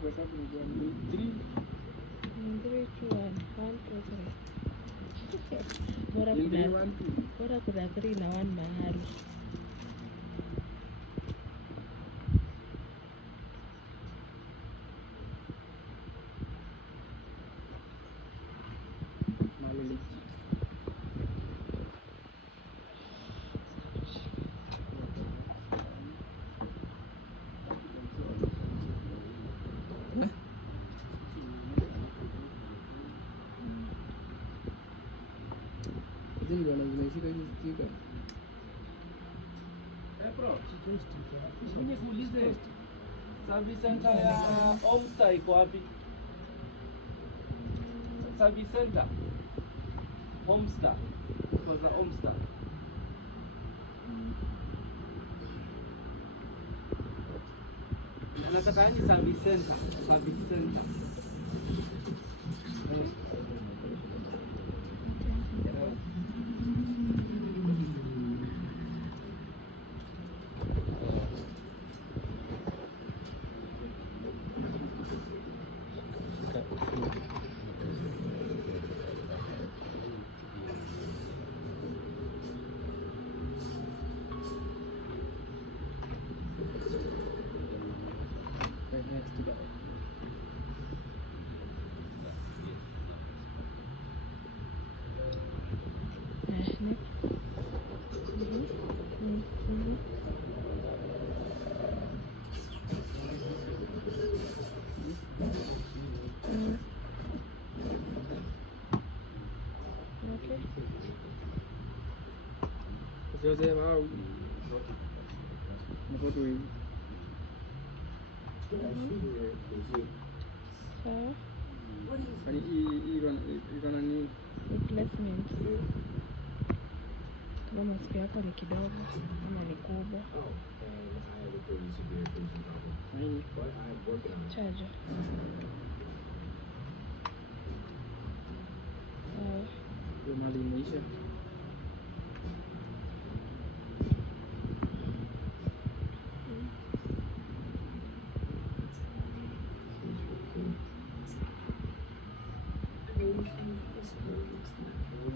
kwa sababu ni 3 3 2 1 1 2 3. Bora kuna 3 na 1 mahali. Ndio anazimeshika hizi sticker. Bro, mimi kuulize service center ya Homestar iko wapi? Service center Homestar. Kwa za Homestar. Nataka yani service center. Next to that. Sio mau. Napoto hivi. Sawa. Kwani hii iko na nini? Replacement. Kama masikio yako ni kidogo ama ni kubwa. Charger. Ndio mali imeisha.